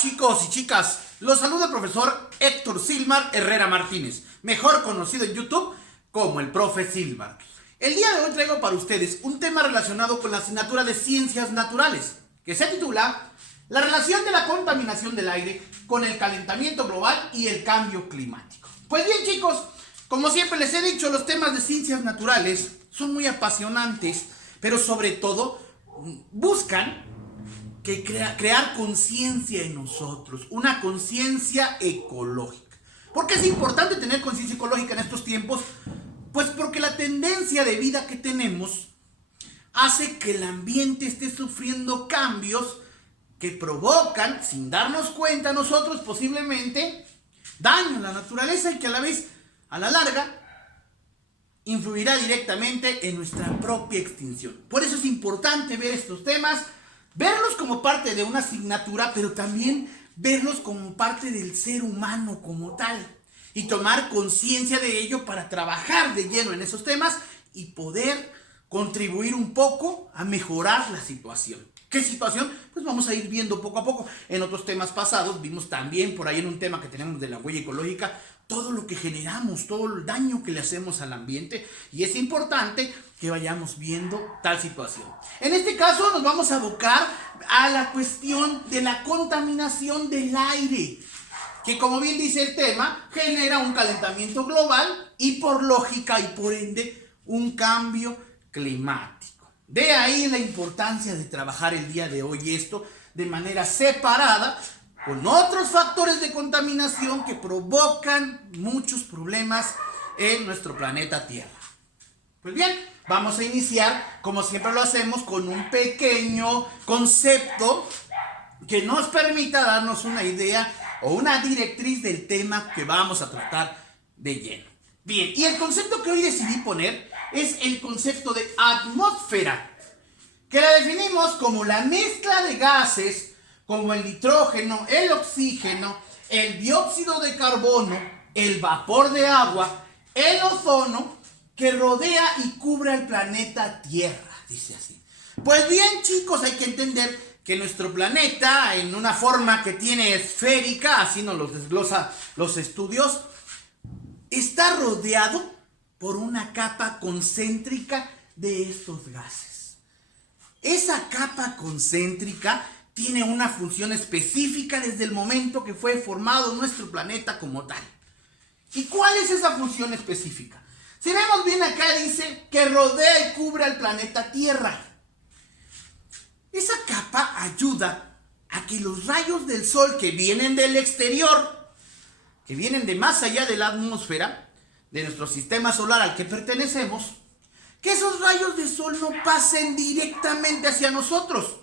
Chicos y chicas, los saluda el profesor Héctor Silmar Herrera Martínez, mejor conocido en YouTube como el profe Silmar. El día de hoy traigo para ustedes un tema relacionado con la asignatura de Ciencias Naturales, que se titula La relación de la contaminación del aire con el calentamiento global y el cambio climático. Pues bien, chicos, como siempre les he dicho, los temas de Ciencias Naturales son muy apasionantes, pero sobre todo buscan crear conciencia en nosotros, una conciencia ecológica. ¿Por qué es importante tener conciencia ecológica en estos tiempos? Pues porque la tendencia de vida que tenemos hace que el ambiente esté sufriendo cambios que provocan, sin darnos cuenta nosotros, posiblemente daño a la naturaleza y que a la vez, a la larga, influirá directamente en nuestra propia extinción. Por eso es importante ver estos temas, verlos como parte de una asignatura, pero también verlos como parte del ser humano como tal y tomar conciencia de ello para trabajar de lleno en esos temas y poder contribuir un poco a mejorar la situación. ¿Qué situación? Pues vamos a ir viendo poco a poco. En otros temas pasados vimos también por ahí en un tema que tenemos de la huella ecológica todo lo que generamos, todo el daño que le hacemos al ambiente, y es importante que vayamos viendo tal situación. En este caso nos vamos a abocar a la cuestión de la contaminación del aire, que como bien dice el tema, genera un calentamiento global y por lógica y por ende un cambio climático. De ahí la importancia de trabajar el día de hoy esto de manera separada con otros factores de contaminación que provocan muchos problemas en nuestro planeta Tierra. Pues bien, vamos a iniciar, como siempre lo hacemos, con un pequeño concepto que nos permita darnos una idea o una directriz del tema que vamos a tratar de lleno. Bien, y el concepto que hoy decidí poner es el concepto de atmósfera, que la definimos como la mezcla de gases como el nitrógeno, el oxígeno, el dióxido de carbono, el vapor de agua, el ozono, que rodea y cubre al planeta Tierra, dice así. Pues bien, chicos, hay que entender que nuestro planeta, en una forma que tiene esférica, así nos lo desglosa los estudios, está rodeado por una capa concéntrica de estos gases. Esa capa concéntrica tiene una función específica desde el momento que fue formado nuestro planeta como tal. ¿Y cuál es esa función específica? Si vemos bien acá dice que rodea y cubre al planeta Tierra. Esa capa ayuda a que los rayos del sol que vienen del exterior, que vienen de más allá de la atmósfera, de nuestro sistema solar al que pertenecemos, que esos rayos del sol no pasen directamente hacia nosotros.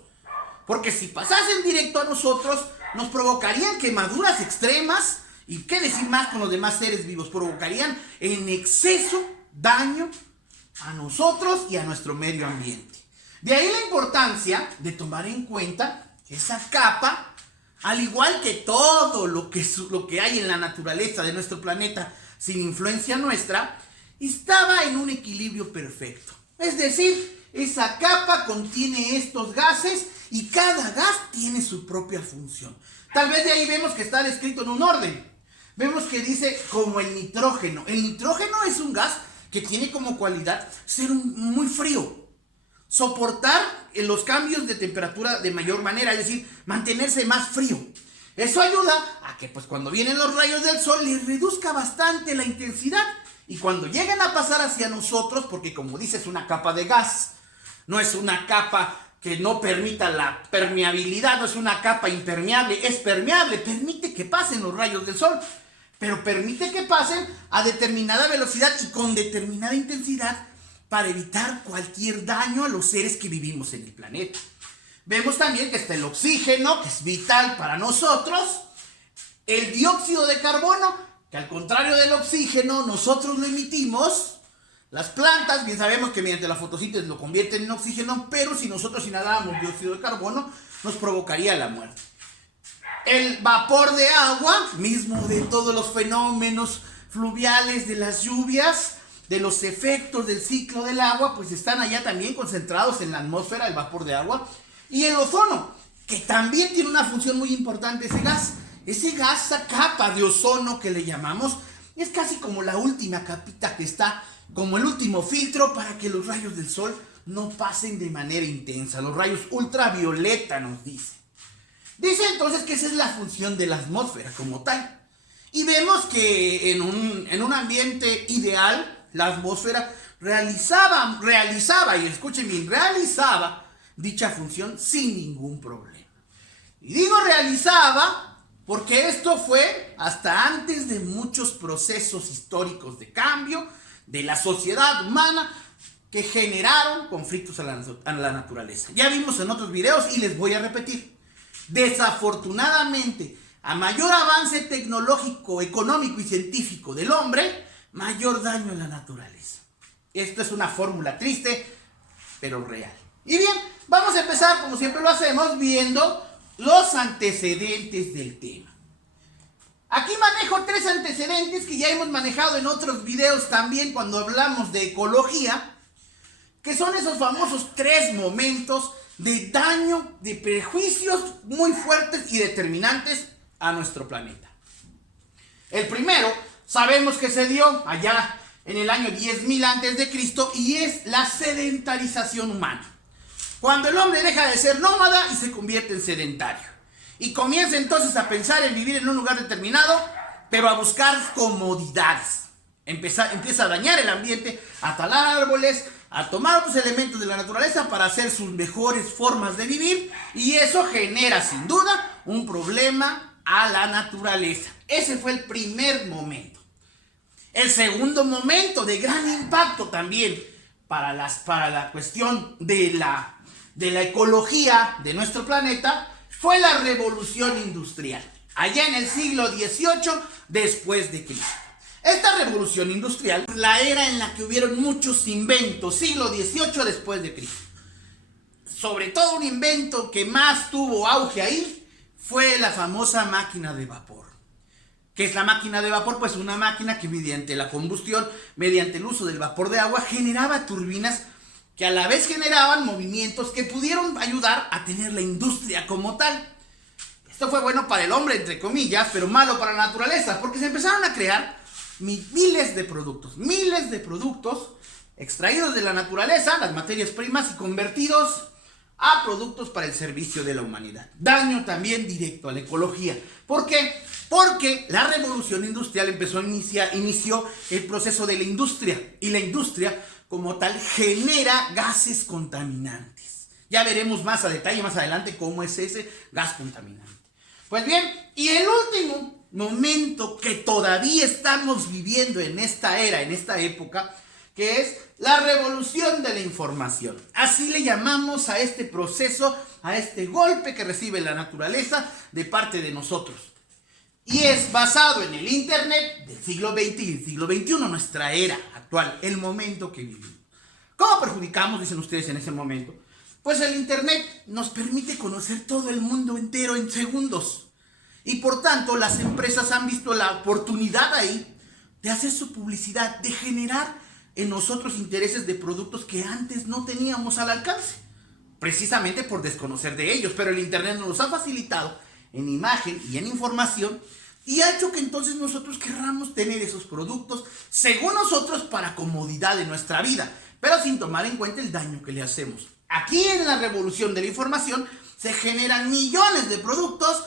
Porque si pasasen directo a nosotros, nos provocarían quemaduras extremas, y qué decir más con los demás seres vivos, provocarían en exceso daño a nosotros y a nuestro medio ambiente. De ahí la importancia de tomar en cuenta que esa capa, al igual que todo lo que hay en la naturaleza de nuestro planeta sin influencia nuestra, estaba en un equilibrio perfecto. Es decir, esa capa contiene estos gases y cada gas tiene su propia función. Tal vez de ahí vemos que está descrito en un orden. Vemos que dice como el nitrógeno. El nitrógeno es un gas que tiene como cualidad ser muy frío, soportar los cambios de temperatura de mayor manera, es decir, mantenerse más frío. Eso ayuda a que pues cuando vienen los rayos del sol les reduzca bastante la intensidad y cuando lleguen a pasar hacia nosotros, porque como dice es una capa de gas, no es una capa que no permita la permeabilidad, no es una capa impermeable, es permeable, permite que pasen los rayos del sol, pero permite que pasen a determinada velocidad y con determinada intensidad para evitar cualquier daño a los seres que vivimos en el planeta. Vemos también que está el oxígeno, que es vital para nosotros, el dióxido de carbono, que al contrario del oxígeno nosotros lo emitimos. Las plantas, bien sabemos que mediante la fotosíntesis lo convierten en oxígeno, pero si nosotros inhaláramos dióxido de carbono, nos provocaría la muerte. El vapor de agua, mismo de todos los fenómenos fluviales, de las lluvias, de los efectos del ciclo del agua, pues están allá también concentrados en la atmósfera, el vapor de agua. Y el ozono, que también tiene una función muy importante ese gas. Ese gas, esa capa de ozono que le llamamos, es casi como la última capita que está, como el último filtro para que los rayos del sol no pasen de manera intensa. Los rayos ultravioleta nos dice. Dice entonces que esa es la función de la atmósfera como tal. Y vemos que en un ambiente ideal, la atmósfera realizaba, y escuchen bien, realizaba dicha función sin ningún problema. Y digo realizaba porque esto fue hasta antes de muchos procesos históricos de cambio de la sociedad humana que generaron conflictos a la naturaleza. Ya vimos en otros videos y les voy a repetir. Desafortunadamente, a mayor avance tecnológico, económico y científico del hombre, mayor daño a la naturaleza. Esto es una fórmula triste, pero real. Y bien, vamos a empezar, como siempre lo hacemos, viendo los antecedentes del tema. Aquí manejo 3 antecedentes que ya hemos manejado en otros videos también cuando hablamos de ecología, que son esos famosos 3 momentos de daño, de prejuicios muy fuertes y determinantes a nuestro planeta. El primero, sabemos que se dio allá en el año 10.000 a.C. y es la sedentarización humana. Cuando el hombre deja de ser nómada y se convierte en sedentario. Y comienza entonces a pensar en vivir en un lugar determinado, pero a buscar comodidades. Empieza a dañar el ambiente, a talar árboles, a tomar otros elementos de la naturaleza para hacer sus mejores formas de vivir. Y eso genera sin duda un problema a la naturaleza. Ese fue el primer momento. El segundo momento de gran impacto también para la cuestión de la ecología de nuestro planeta fue la revolución industrial, allá en el siglo XVIII después de Cristo. Esta revolución industrial, la era en la que hubieron muchos inventos, siglo XVIII después de Cristo. Sobre todo un invento que más tuvo auge ahí fue la famosa máquina de vapor. ¿Qué es la máquina de vapor? Pues una máquina que mediante la combustión, mediante el uso del vapor de agua, generaba turbinas que a la vez generaban movimientos que pudieron ayudar a tener la industria como tal. Esto fue bueno para el hombre, entre comillas, pero malo para la naturaleza, porque se empezaron a crear miles de productos extraídos de la naturaleza, las materias primas, y convertidos a productos para el servicio de la humanidad. Daño también directo a la ecología. ¿Por qué? Porque la revolución industrial inició el proceso de la industria, y la industria como tal genera gases contaminantes. Ya veremos más a detalle más adelante cómo es ese gas contaminante. Pues bien, y el último momento que todavía estamos viviendo en esta era, en esta época, que es la revolución de la información. Así le llamamos a este proceso, a este golpe que recibe la naturaleza de parte de nosotros. Y es basado en el Internet del siglo XX y el siglo XXI, nuestra era actual, el momento que vivimos. ¿Cómo perjudicamos, dicen ustedes, en ese momento? Pues el Internet nos permite conocer todo el mundo entero en segundos. Y por tanto, las empresas han visto la oportunidad ahí de hacer su publicidad, de generar en nosotros intereses de productos que antes no teníamos al alcance, precisamente por desconocer de ellos. Pero el Internet nos los ha facilitado en imagen y en información, y ha hecho que entonces nosotros querramos tener esos productos según nosotros para comodidad de nuestra vida, pero sin tomar en cuenta el daño que le hacemos. Aquí en la revolución de la información se generan millones de productos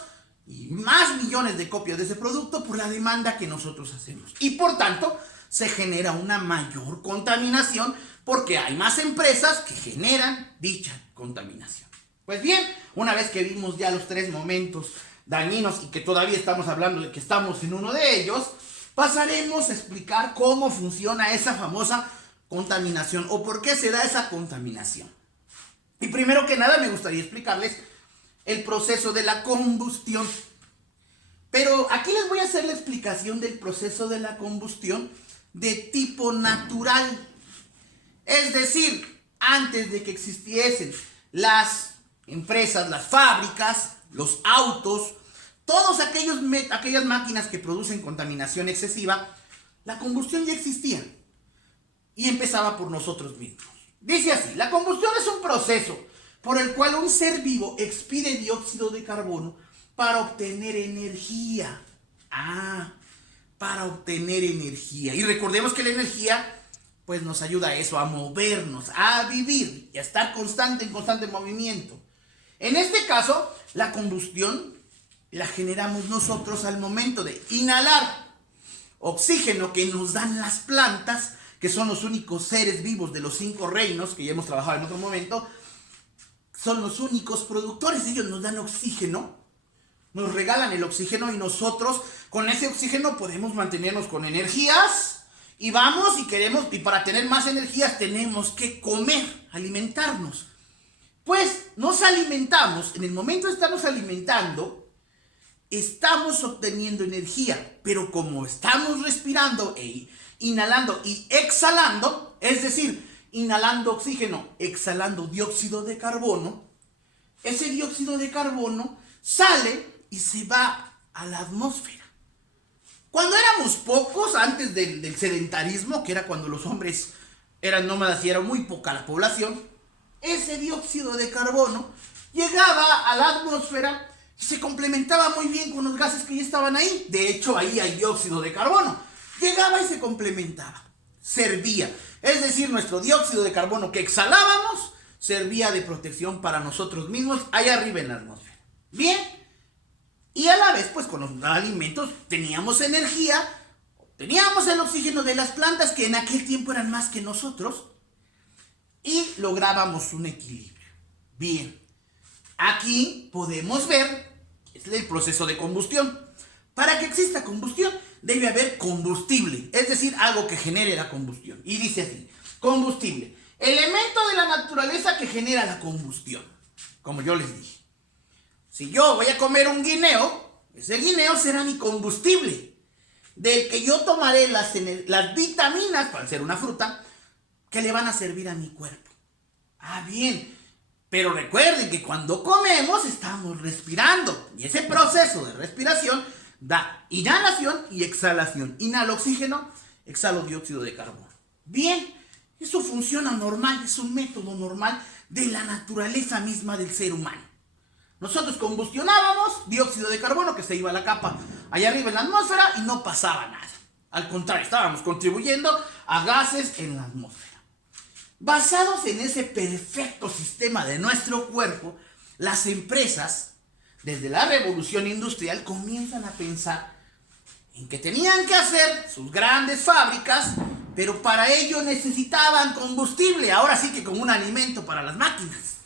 y más millones de copias de ese producto por la demanda que nosotros hacemos, y por tanto se genera una mayor contaminación porque hay más empresas que generan dicha contaminación. Pues bien, una vez que vimos ya los 3 momentos dañinos y que todavía estamos hablando de que estamos en uno de ellos, pasaremos a explicar cómo funciona esa famosa contaminación o por qué se da esa contaminación. Y primero que nada me gustaría explicarles el proceso de la combustión. Pero aquí les voy a hacer la explicación del proceso de la combustión de tipo natural. Es decir, antes de que existiesen las empresas, las fábricas, los autos, todas aquellas máquinas que producen contaminación excesiva, la combustión ya existía y empezaba por nosotros mismos. Dice así: la combustión es un proceso por el cual un ser vivo expide dióxido de carbono para obtener energía. Para obtener energía. Y recordemos que la energía pues nos ayuda a eso, a movernos, a vivir y a estar en constante movimiento. En este caso, la combustión la generamos nosotros al momento de inhalar oxígeno que nos dan las plantas, que son los únicos seres vivos de los 5 reinos, que ya hemos trabajado en otro momento, son los únicos productores. Ellos nos dan oxígeno, nos regalan el oxígeno y nosotros con ese oxígeno podemos mantenernos con energías y vamos y para tener más energías tenemos que comer, alimentarnos. Pues nos alimentamos, en el momento de estarnos alimentando, estamos obteniendo energía, pero como estamos respirando e inhalando y exhalando, es decir, inhalando oxígeno, exhalando dióxido de carbono, ese dióxido de carbono sale y se va a la atmósfera. Cuando éramos pocos, antes del sedentarismo, que era cuando los hombres eran nómadas y era muy poca la población, ese dióxido de carbono llegaba a la atmósfera y se complementaba muy bien con los gases que ya estaban ahí. De hecho, ahí hay dióxido de carbono. Llegaba y se complementaba, servía. Es decir, nuestro dióxido de carbono que exhalábamos servía de protección para nosotros mismos allá arriba en la atmósfera. Bien. Y a la vez, pues con los alimentos teníamos energía, teníamos el oxígeno de las plantas que en aquel tiempo eran más que nosotros y lográbamos un equilibrio. Bien, aquí podemos ver el proceso de combustión. Para que exista combustión debe haber combustible, es decir, algo que genere la combustión. Y dice así, combustible, elemento de la naturaleza que genera la combustión, como yo les dije. Si yo voy a comer un guineo, ese guineo será mi combustible, del que yo tomaré las vitaminas, para ser una fruta, que le van a servir a mi cuerpo. Bien, pero recuerden que cuando comemos estamos respirando, y ese proceso de respiración da inhalación y exhalación. Inhalo oxígeno, exhalo dióxido de carbono. Bien, eso funciona normal, es un método normal de la naturaleza misma del ser humano. Nosotros combustionábamos dióxido de carbono que se iba a la capa allá arriba en la atmósfera y no pasaba nada. Al contrario, estábamos contribuyendo a gases en la atmósfera. Basados en ese perfecto sistema de nuestro cuerpo, las empresas, desde la revolución industrial, comienzan a pensar en que tenían que hacer sus grandes fábricas, pero para ello necesitaban combustible, ahora sí que como un alimento para las máquinas.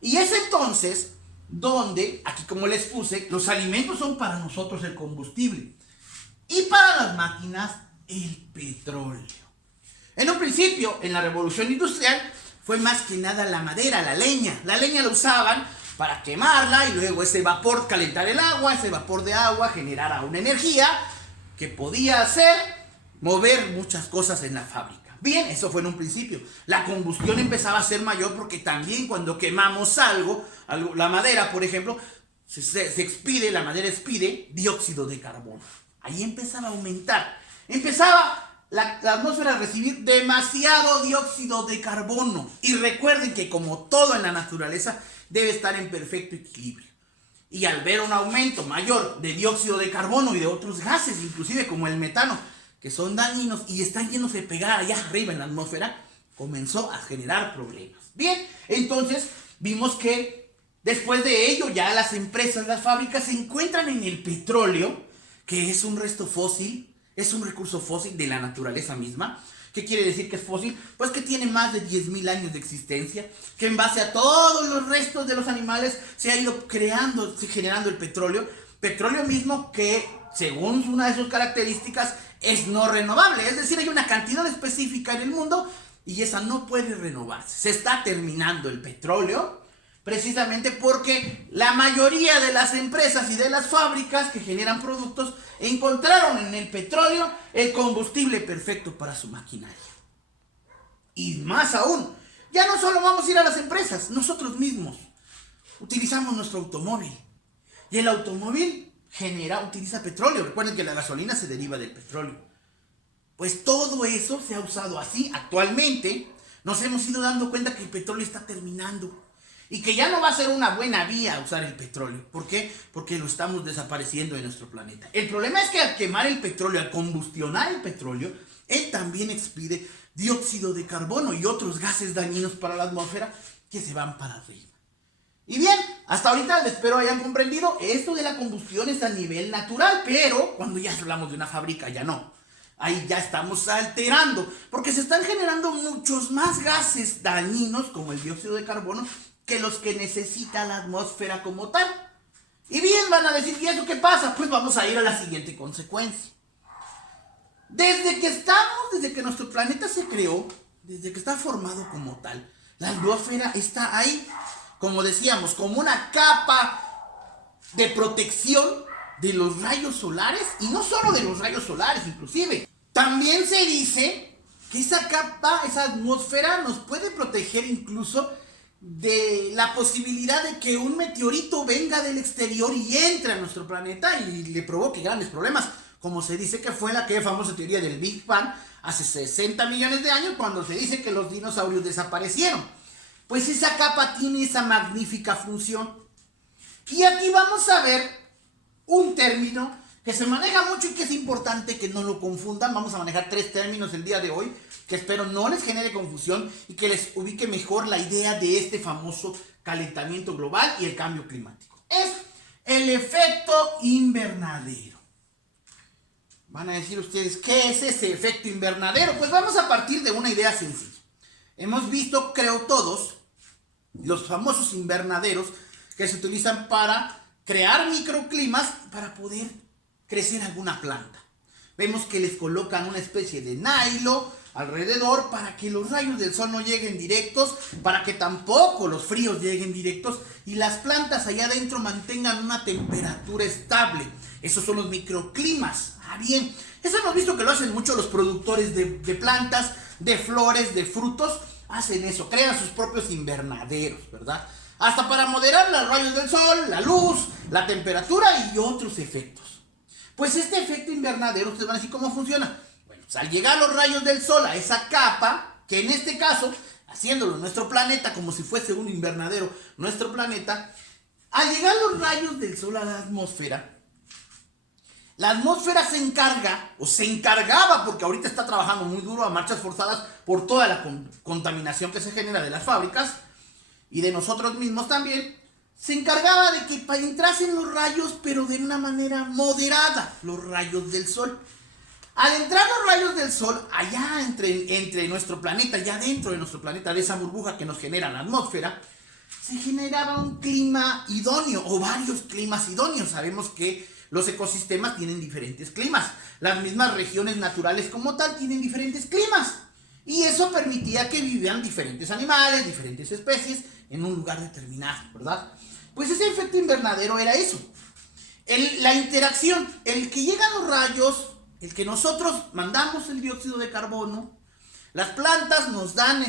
Y es entonces donde, aquí como les puse, los alimentos son para nosotros el combustible y para las máquinas el petróleo. En un principio, en la revolución industrial, fue más que nada la madera, la leña. La leña la usaban para quemarla y luego ese vapor calentar el agua, ese vapor de agua generara una energía que podía hacer mover muchas cosas en la fábrica. Bien, eso fue en un principio. La combustión empezaba a ser mayor porque también cuando quemamos algo, la madera, por ejemplo, la madera expide dióxido de carbono. Ahí empezaba a aumentar. Empezaba la atmósfera a recibir demasiado dióxido de carbono. Y recuerden que como todo en la naturaleza, debe estar en perfecto equilibrio. Y al ver un aumento mayor de dióxido de carbono y de otros gases, inclusive como el metano, que son dañinos y están yéndose a pegar allá arriba en la atmósfera, comenzó a generar problemas. Bien, entonces vimos que después de ello ya las empresas, las fábricas se encuentran en el petróleo, que es un resto fósil, es un recurso fósil de la naturaleza misma. ¿Qué quiere decir que es fósil? Pues que tiene más de 10.000 años de existencia, que en base a todos los restos de los animales se ha ido generando el petróleo mismo que, según una de sus características, es no renovable. Es decir, hay una cantidad específica en el mundo y esa no puede renovarse. Se está terminando el petróleo precisamente porque la mayoría de las empresas y de las fábricas que generan productos encontraron en el petróleo el combustible perfecto para su maquinaria. Y más aún, ya no solo vamos a ir a las empresas, nosotros mismos utilizamos nuestro automóvil. Y el automóvil utiliza petróleo. Recuerden que la gasolina se deriva del petróleo. Pues todo eso se ha usado así. Actualmente nos hemos ido dando cuenta que el petróleo está terminando. y que ya no va a ser una buena vía usar el petróleo. ¿Por qué? Porque lo estamos desapareciendo de nuestro planeta. El problema es que al quemar el petróleo, al combustionar el petróleo, él también expide dióxido de carbono y otros gases dañinos para la atmósfera que se van para arriba. Y bien, hasta ahorita espero hayan comprendido, esto de la combustión es a nivel natural, pero cuando ya hablamos de una fábrica ya no. Ahí ya estamos alterando, porque se están generando muchos más gases dañinos como el dióxido de carbono que los que necesita la atmósfera como tal. Y bien, van a decir, ¿y eso qué pasa? Pues vamos a ir a la siguiente consecuencia. Desde que nuestro planeta se creó, desde que está formado como tal, la atmósfera está ahí, como decíamos, como una capa de protección de los rayos solares, y no solo de los rayos solares, inclusive. También se dice que esa capa, esa atmósfera nos puede proteger incluso de la posibilidad de que un meteorito venga del exterior y entre a nuestro planeta y le provoque grandes problemas, como se dice que fue aquella famosa teoría del Big Bang hace 60 millones de años, cuando se dice que los dinosaurios desaparecieron. Pues esa capa tiene esa magnífica función. Y aquí vamos a ver un término que se maneja mucho y que es importante que no lo confundan. Vamos a manejar 3 términos el día de hoy, que espero no les genere confusión y que les ubique mejor la idea de este famoso calentamiento global y el cambio climático. Es el efecto invernadero. Van a decir ustedes, ¿qué es ese efecto invernadero? Pues vamos a partir de una idea sencilla. Hemos visto, creo todos, los famosos invernaderos que se utilizan para crear microclimas para poder crecer alguna planta. Vemos que les colocan una especie de nylon alrededor para que los rayos del sol no lleguen directos, para que tampoco los fríos lleguen directos y las plantas allá adentro mantengan una temperatura estable. Esos son los microclimas. Ah, bien, eso hemos visto que lo hacen mucho los productores de plantas, de flores, de frutos. Hacen eso, crean sus propios invernaderos, ¿verdad? Hasta para moderar los rayos del sol, la luz, la temperatura y otros efectos. Pues este efecto invernadero, ustedes van a decir cómo funciona. Bueno, pues al llegar los rayos del sol a esa capa, que en este caso, haciéndolo nuestro planeta como si fuese un invernadero, nuestro planeta, al llegar los rayos del sol a la atmósfera se encarga, o se encargaba, porque ahorita está trabajando muy duro a marchas forzadas por toda la contaminación que se genera de las fábricas y de nosotros mismos también, se encargaba de que entrasen los rayos, pero de una manera moderada, los rayos del sol. Al entrar los rayos del sol allá entre nuestro planeta, ya dentro de nuestro planeta, de esa burbuja que nos genera la atmósfera, se generaba un clima idóneo, o varios climas idóneos. Sabemos que los ecosistemas tienen diferentes climas. Las mismas regiones naturales como tal tienen diferentes climas. Y eso permitía que vivieran diferentes animales, diferentes especies en un lugar determinado, ¿verdad? Pues ese efecto invernadero era eso. La interacción, el que llegan los rayos, el que nosotros mandamos el dióxido de carbono, las plantas nos dan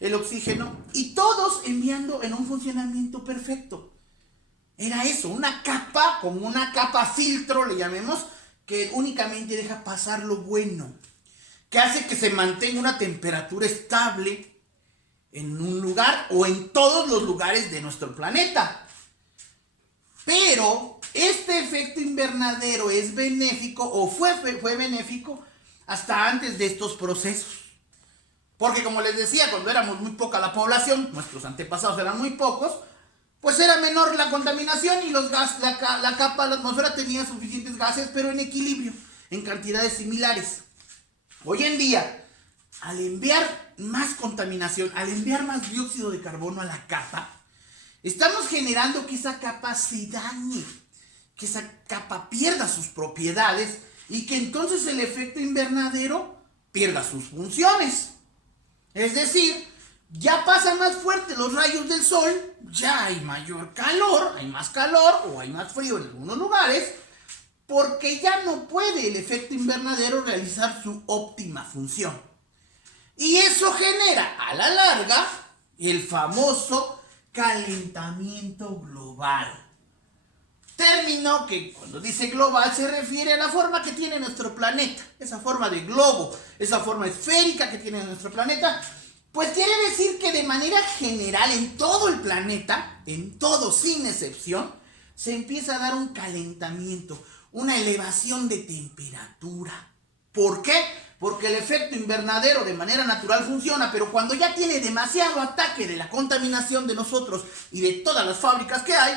el oxígeno y todos enviando en un funcionamiento perfecto. Era eso, una capa, como una capa filtro, le llamemos, que únicamente deja pasar lo bueno, que hace que se mantenga una temperatura estable en un lugar o en todos los lugares de nuestro planeta. Pero este efecto invernadero es benéfico, o fue benéfico hasta antes de estos procesos. Porque como les decía, cuando éramos muy poca la población, nuestros antepasados eran muy pocos, pues era menor la contaminación y los gases, la capa de la atmósfera tenía suficientes gases, pero en equilibrio, en cantidades similares. Hoy en día, al enviar más contaminación, al enviar más dióxido de carbono a la capa, estamos generando que esa capa se dañe, que esa capa pierda sus propiedades y que entonces el efecto invernadero pierda sus funciones. Es decir, ya pasan más fuerte los rayos del sol, ya hay mayor calor, hay más calor o hay más frío en algunos lugares, porque ya no puede el efecto invernadero realizar su óptima función. Y eso genera a la larga el famoso calentamiento global. Término que cuando dice global se refiere a la forma que tiene nuestro planeta, esa forma de globo, esa forma esférica que tiene nuestro planeta. Pues quiere decir que de manera general en todo el planeta, en todo sin excepción, se empieza a dar un calentamiento, una elevación de temperatura. ¿Por qué? Porque el efecto invernadero de manera natural funciona, pero cuando ya tiene demasiado ataque de la contaminación de nosotros y de todas las fábricas que hay,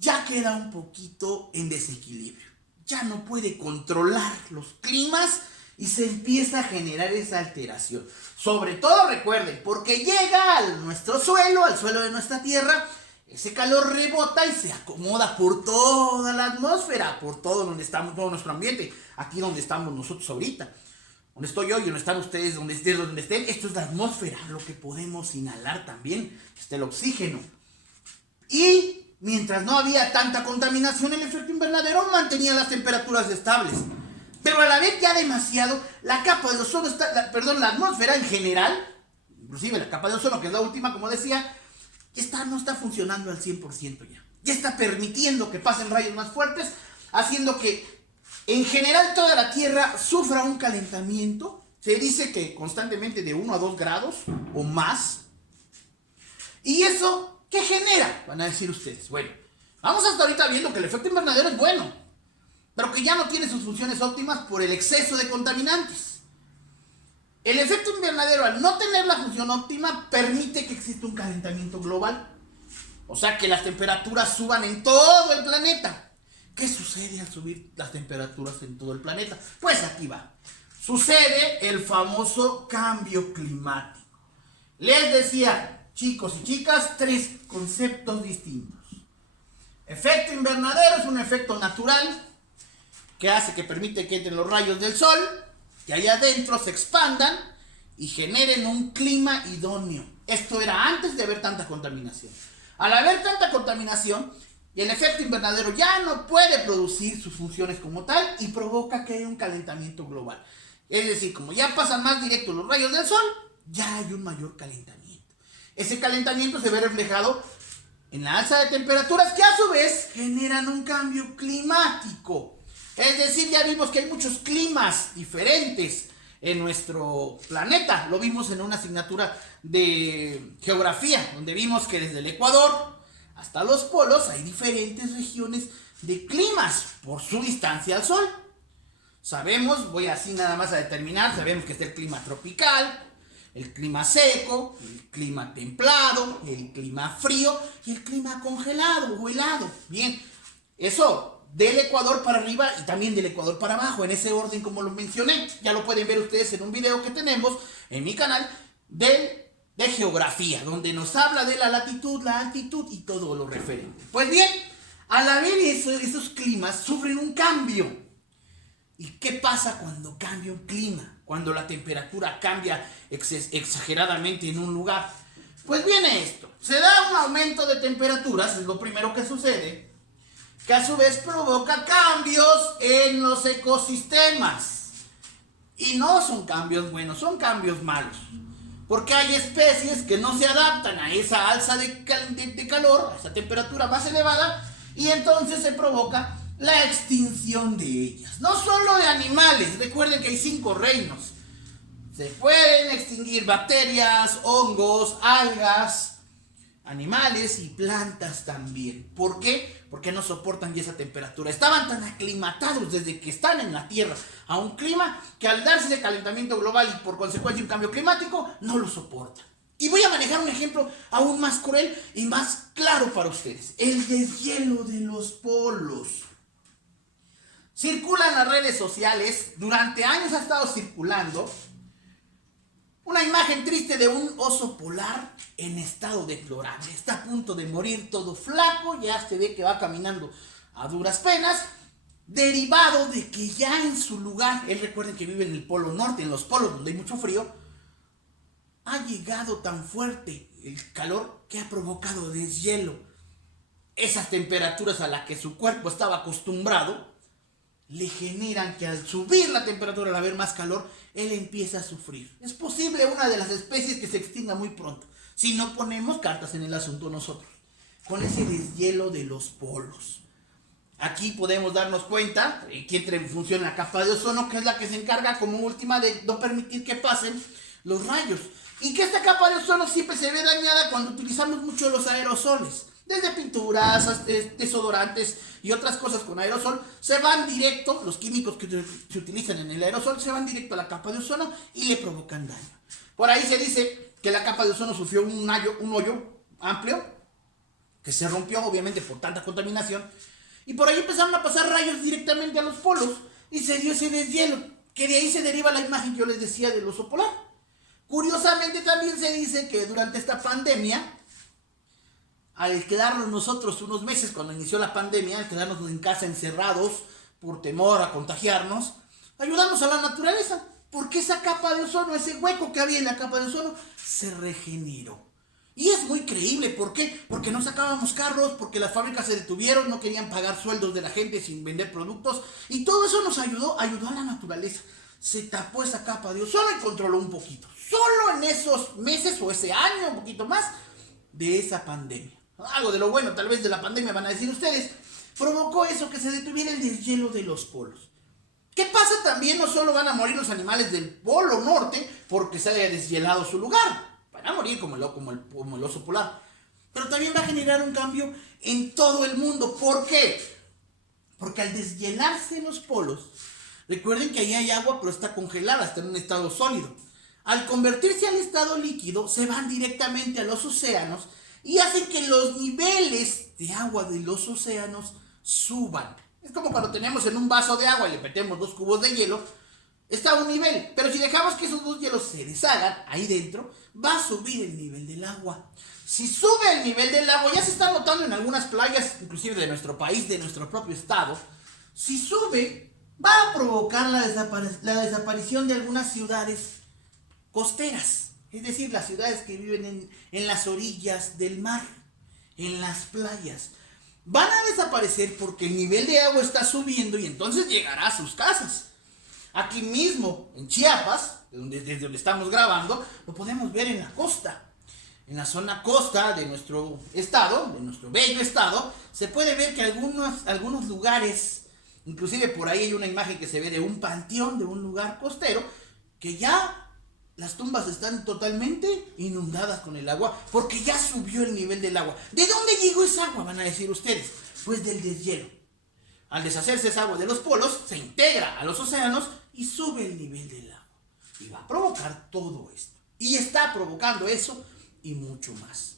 ya queda un poquito en desequilibrio. Ya no puede controlar los climas y se empieza a generar esa alteración. Sobre todo recuerden, porque llega a nuestro suelo, al suelo de nuestra tierra, ese calor rebota y se acomoda por toda la atmósfera, por todo donde estamos, todo nuestro ambiente, aquí donde estamos nosotros ahorita, donde estoy yo y donde están ustedes, donde estén, esto es la atmósfera, lo que podemos inhalar también, está el oxígeno. Y mientras no había tanta contaminación, el efecto invernadero mantenía las temperaturas estables. Pero al haber ya demasiado, la capa de ozono la atmósfera en general, inclusive la capa de ozono, que es la última, como decía, no está funcionando al 100% ya. Ya está permitiendo que pasen rayos más fuertes, haciendo que en general toda la Tierra sufra un calentamiento. Se dice que constantemente de 1 a 2 grados o más. ¿Y eso qué genera? Van a decir ustedes. Bueno, vamos hasta ahorita viendo que el efecto invernadero es bueno, pero que ya no tiene sus funciones óptimas por el exceso de contaminantes. El efecto invernadero, al no tener la función óptima, permite que exista un calentamiento global. O sea, que las temperaturas suban en todo el planeta. ¿Qué sucede al subir las temperaturas en todo el planeta? Pues aquí va. Sucede el famoso cambio climático. Les decía, chicos y chicas, 3 conceptos distintos. Efecto invernadero es un efecto natural que hace que permite que entren los rayos del sol, que allá adentro se expandan y generen un clima idóneo. Esto era antes de haber tanta contaminación. Al haber tanta contaminación, el efecto invernadero ya no puede producir sus funciones como tal y provoca que haya un calentamiento global. Es decir, como ya pasan más directo los rayos del sol, ya hay un mayor calentamiento. Ese calentamiento se ve reflejado en la alza de temperaturas que a su vez generan un cambio climático. Es decir, ya vimos que hay muchos climas diferentes en nuestro planeta. Lo vimos en una asignatura de geografía, donde vimos que desde el Ecuador hasta los polos hay diferentes regiones de climas por su distancia al sol. Sabemos, voy así nada más a determinar, sabemos que está el clima tropical, el clima seco, el clima templado, el clima frío y el clima congelado o helado. Bien, eso del Ecuador para arriba y también del Ecuador para abajo, en ese orden como lo mencioné. Ya lo pueden ver ustedes en un video que tenemos en mi canal de geografía, donde nos habla de la latitud, la altitud y todo lo referente. Pues bien, al haber esos climas sufren un cambio. ¿Y qué pasa cuando cambia un clima? Cuando la temperatura cambia exageradamente en un lugar. Pues viene esto, se da un aumento de temperaturas, es lo primero que sucede, que a su vez provoca cambios en los ecosistemas. Y no son cambios buenos, son cambios malos. Porque hay especies que no se adaptan a esa alza de calor, a esa temperatura más elevada, y entonces se provoca la extinción de ellas. No solo de animales, recuerden que hay 5 reinos. Se pueden extinguir bacterias, hongos, algas, animales y plantas también. ¿Por qué? Porque no soportan ya esa temperatura. Estaban tan aclimatados desde que están en la Tierra a un clima que al darse ese calentamiento global y por consecuencia un cambio climático, no lo soportan. Y voy a manejar un ejemplo aún más cruel y más claro para ustedes. El deshielo de los polos. Circula en las redes sociales, durante años ha estado circulando una imagen triste de un oso polar en estado deplorable. Está a punto de morir, todo flaco, ya se ve que va caminando a duras penas, derivado de que ya en su lugar, él recuerden que vive en el polo norte, en los polos donde hay mucho frío, ha llegado tan fuerte el calor que ha provocado deshielo. Esas temperaturas a las que su cuerpo estaba acostumbrado le generan que al subir la temperatura, al haber más calor, él empieza a sufrir. Es posible una de las especies que se extinga muy pronto, si no ponemos cartas en el asunto nosotros, con ese deshielo de los polos. Aquí podemos darnos cuenta que entra en función la capa de ozono, que es la que se encarga como última de no permitir que pasen los rayos. Y que esta capa de ozono siempre se ve dañada cuando utilizamos mucho los aerosoles. Desde pinturas, desodorantes y otras cosas con aerosol, se van directo, los químicos que se utilizan en el aerosol, se van directo a la capa de ozono y le provocan daño. Por ahí se dice que la capa de ozono sufrió un hoyo amplio, que se rompió obviamente por tanta contaminación, y por ahí empezaron a pasar rayos directamente a los polos, y se dio ese deshielo, que de ahí se deriva la imagen que yo les decía del oso polar. Curiosamente también se dice que durante esta pandemia, al quedarnos nosotros unos meses cuando inició la pandemia, al quedarnos en casa encerrados por temor a contagiarnos, ayudamos a la naturaleza, porque esa capa de ozono, ese hueco que había en la capa de ozono, se regeneró. Y es muy creíble, ¿por qué? Porque no sacábamos carros, porque las fábricas se detuvieron, no querían pagar sueldos de la gente sin vender productos, y todo eso nos ayudó a la naturaleza. Se tapó esa capa de ozono y controló un poquito. Solo en esos meses o ese año, un poquito más, de esa pandemia. Algo de lo bueno tal vez de la pandemia van a decir ustedes, provocó eso, que se detuviera el deshielo de los polos. ¿Qué pasa también? No solo van a morir los animales del polo norte porque se haya deshielado su lugar, van a morir como el oso polar, pero también va a generar un cambio en todo el mundo. ¿Por qué? Porque al deshielarse los polos, recuerden que ahí hay agua pero está congelada, está en un estado sólido. Al convertirse al estado líquido, se van directamente a los océanos y hacen que los niveles de agua de los océanos suban. Es como cuando tenemos en un vaso de agua y le metemos 2 cubos de hielo, está a un nivel, pero si dejamos que esos 2 hielos se deshagan ahí dentro, va a subir el nivel del agua. Si sube el nivel del agua, ya se está notando en algunas playas, inclusive de nuestro país, de nuestro propio estado, si sube, va a provocar la desaparición de algunas ciudades costeras, es decir, las ciudades que viven en las orillas del mar, en las playas. Van a desaparecer porque el nivel de agua está subiendo y entonces llegará a sus casas. Aquí mismo, en Chiapas, desde donde estamos grabando, lo podemos ver en la costa. En la zona costa de nuestro estado, de nuestro bello estado, se puede ver que algunos lugares, inclusive por ahí hay una imagen que se ve de un panteón, de un lugar costero, que ya las tumbas están totalmente inundadas con el agua porque ya subió el nivel del agua. ¿De dónde llegó esa agua? Van a decir ustedes. Pues del deshielo. Al deshacerse esa agua de los polos, se integra a los océanos y sube el nivel del agua. Y va a provocar todo esto. Y está provocando eso y mucho más.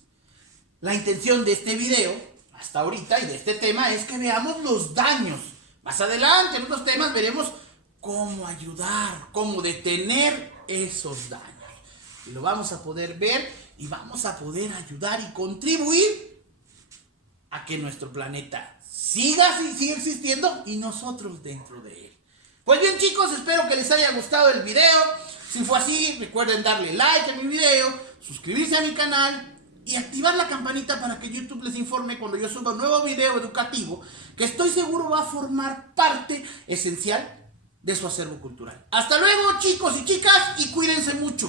La intención de este video, hasta ahorita, y de este tema, es que veamos los daños. Más adelante, en otros temas, veremos cómo ayudar, cómo detener esos daños. Y lo vamos a poder ver y vamos a poder ayudar y contribuir a que nuestro planeta siga existiendo y nosotros dentro de él. Pues bien, chicos, espero que les haya gustado el video. Si fue así, recuerden darle like a mi video, suscribirse a mi canal y activar la campanita para que YouTube les informe cuando yo suba un nuevo video educativo que estoy seguro va a formar parte esencial de su acervo cultural. Hasta luego, chicos y chicas, y cuídense mucho.